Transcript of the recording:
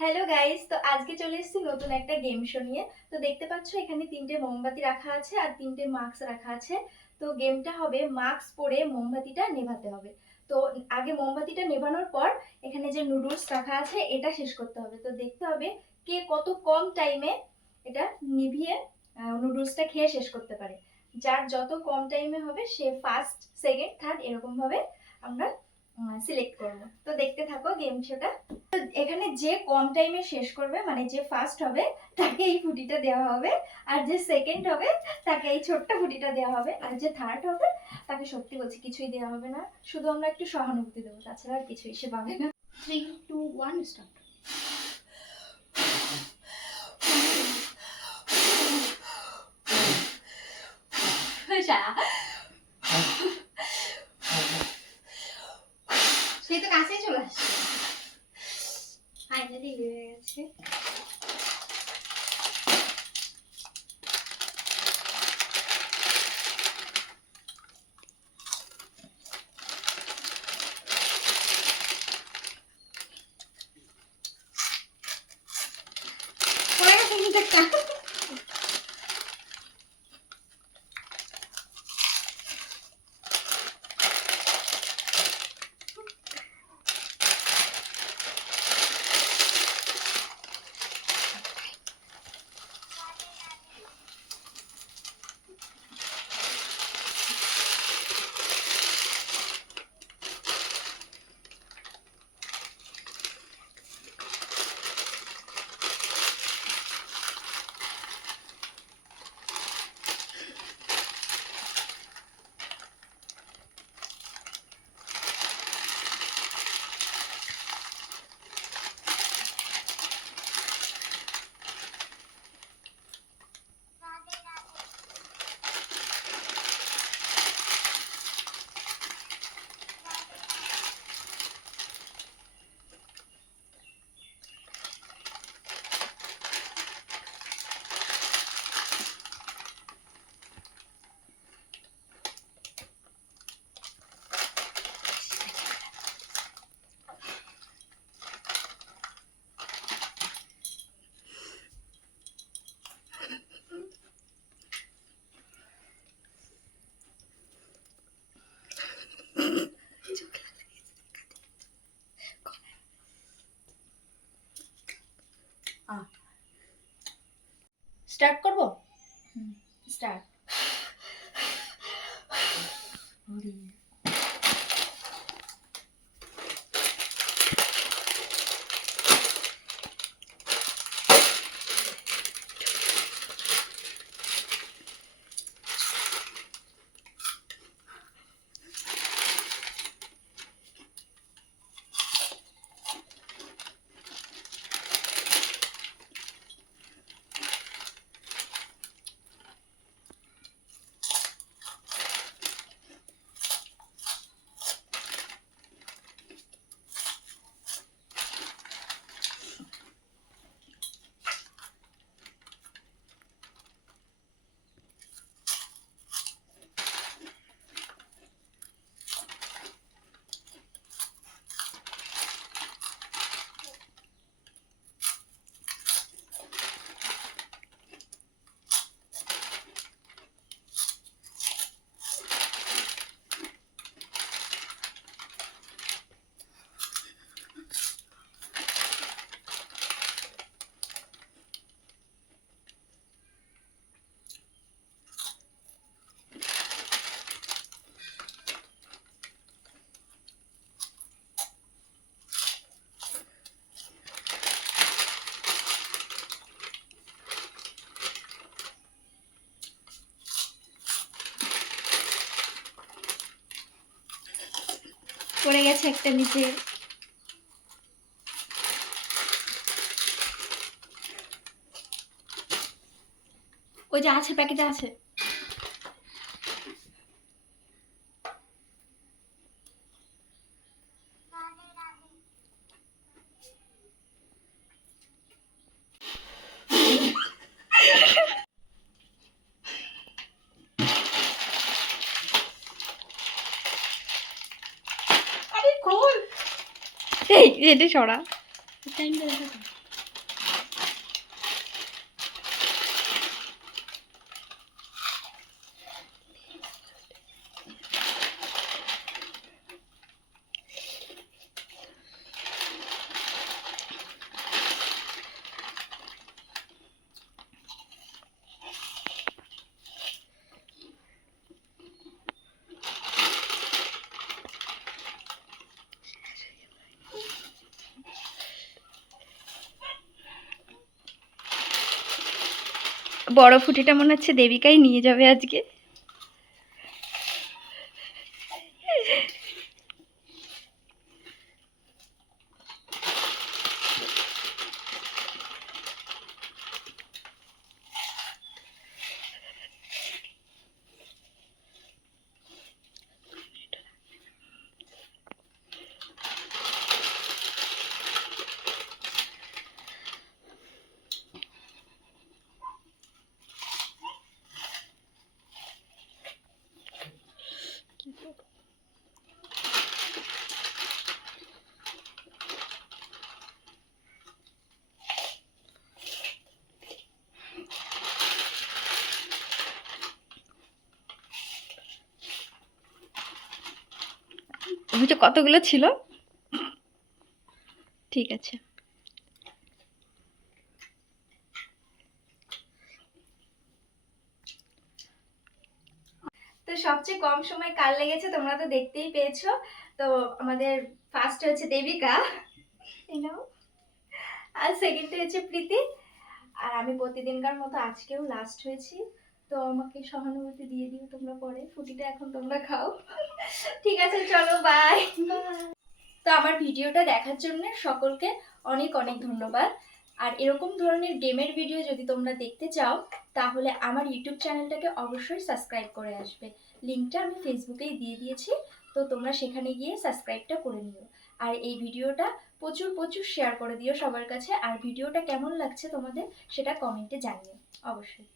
Hello guys, তো আজকে চলে এসেছি নতুন একটা গেম শো নিয়ে। তো দেখতে পাচ্ছ এখানে 3টে মোমবাতি রাখা আছে আর 3টে মাস্ক রাখা আছে। তো গেমটা হবে মাস্ক পরে মোমবাতিটা নেভাতে হবে। তো আগে মোমবাতিটা নেভানোর পর এখানে যে নুডলস রাখা আছে এটা শেষ করতে হবে। তো দেখতে হবে কে কত কম টাইমে এটা নিভিয়ে নুডলসটা খেয়ে শেষ করতে পারে। যার যত কম টাইমে হবে সে ফার্স্ট, সেকেন্ড, থার্ড এরকম ভাবে আমরা সিলেক্ট করব। তো দেখতে থাকো গেম শোটা। এখানে যে কম টাইমে শেষ করবে মানে যে ফার্স্ট হবে তাকে এই ফুটিটা দেওয়া হবে, আর যে সেকেন্ড হবে তাকে এই ছোট্ট ফুটিটা দেওয়া হবে, আর যে থার্ড হবে তাকে সত্যি বলছি কিছুই দেওয়া হবে না, শুধু আমরা একটু সহানুভূতি দেবো, তাছাড়া আর কিছুই সে পাবে না। 3, 2, 1 স্টার্ট। সেই তো কাছেই চলে আসছে, ফাইনালি হয়ে গেছে। পড়ে গেছে কিন্তু একটা। স্টার্ট করব। স্টার্ট। পড়ে গেছে একটা নিচে। ওই যে আছে, প্যাকেটে আছে। আরে খোল। এই এটা সরা। টাইমটা দেখা তো। বড় ফুটিটা মনে হচ্ছে দেবিকাই নিয়ে যাবে আজকে। বুঝছো কতগুলো ছিল? ঠিক আছে। তো সবচেয়ে কম সময় কার লেগেছে তোমরা তো দেখতেই পেয়েছো। তো আমাদের ফার্স্ট হচ্ছে দেবিকা, এই নাও, আর সেকেন্ডে হচ্ছে প্রীতি, আর আমি প্রতিদিনকার মতো আজকেও লাস্ট হয়েছি। তো আমাকে সহানুভূতি দিয়ে দিও তোমরা পরে, ফুটিটা এখন তোমরা খাও। ঠিক আছে, চলো বাই। তো আমার ভিডিওটা দেখার জন্য সকলকে অনেক অনেক ধন্যবাদ। আর এরকম ধরনের গেমের ভিডিও যদি তোমরা দেখতে চাও তাহলে আমার ইউটিউব চ্যানেলটাকে অবশ্যই সাবস্ক্রাইব করে আসবে। লিঙ্কটা আমি ফেসবুকেই দিয়ে দিয়েছি, তো তোমরা সেখানে গিয়ে সাবস্ক্রাইবটা করে নিও। আর এই ভিডিওটা প্রচুর প্রচুর শেয়ার করে দিও সবার কাছে। আর ভিডিওটা কেমন লাগছে তোমাদের সেটা কমেন্টে জানিও অবশ্যই।